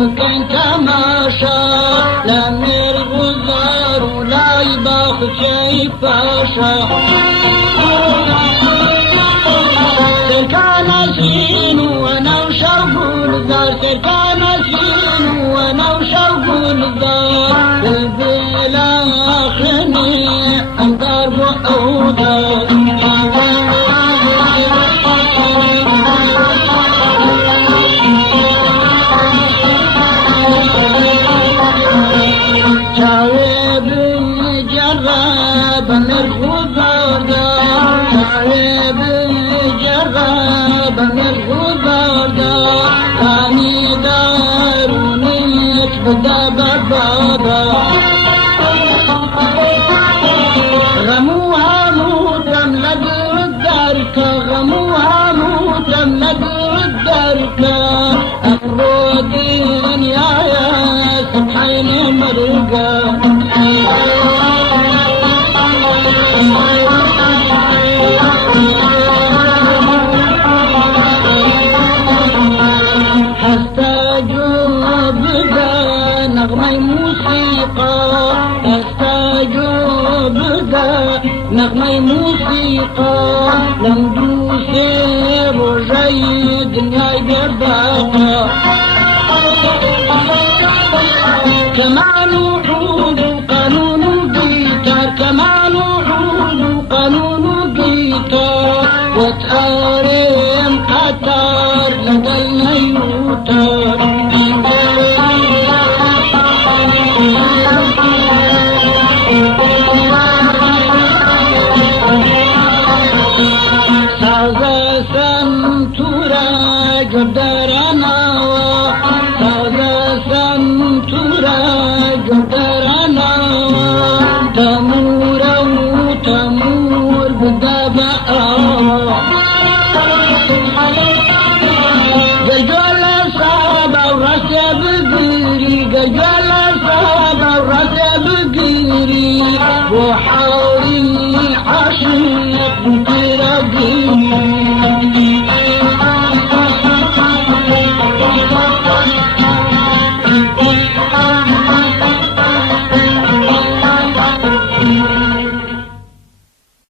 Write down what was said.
بكين تماشا لم الغزار ولا يباخ كيف باشا كان سين وانا وشوق الزار كان سين وانا وشوق الزار البلا خني انظر وعوده شاوب الجراب مرغوب شاوب الجراب مرغوب راني داروني بدا بابا غموها موتم لقر الدارك غموها موتم لقر الدارك الرودين يا سبحان مرقا نغمي موسيقى استجوب دا نغمي موسيقى لم دوسير وجاي دنيا يبرباقا كمان وعود وقانون جيتار كمان وعود وقانون جيتار وتقارن قطار لدينا يوتار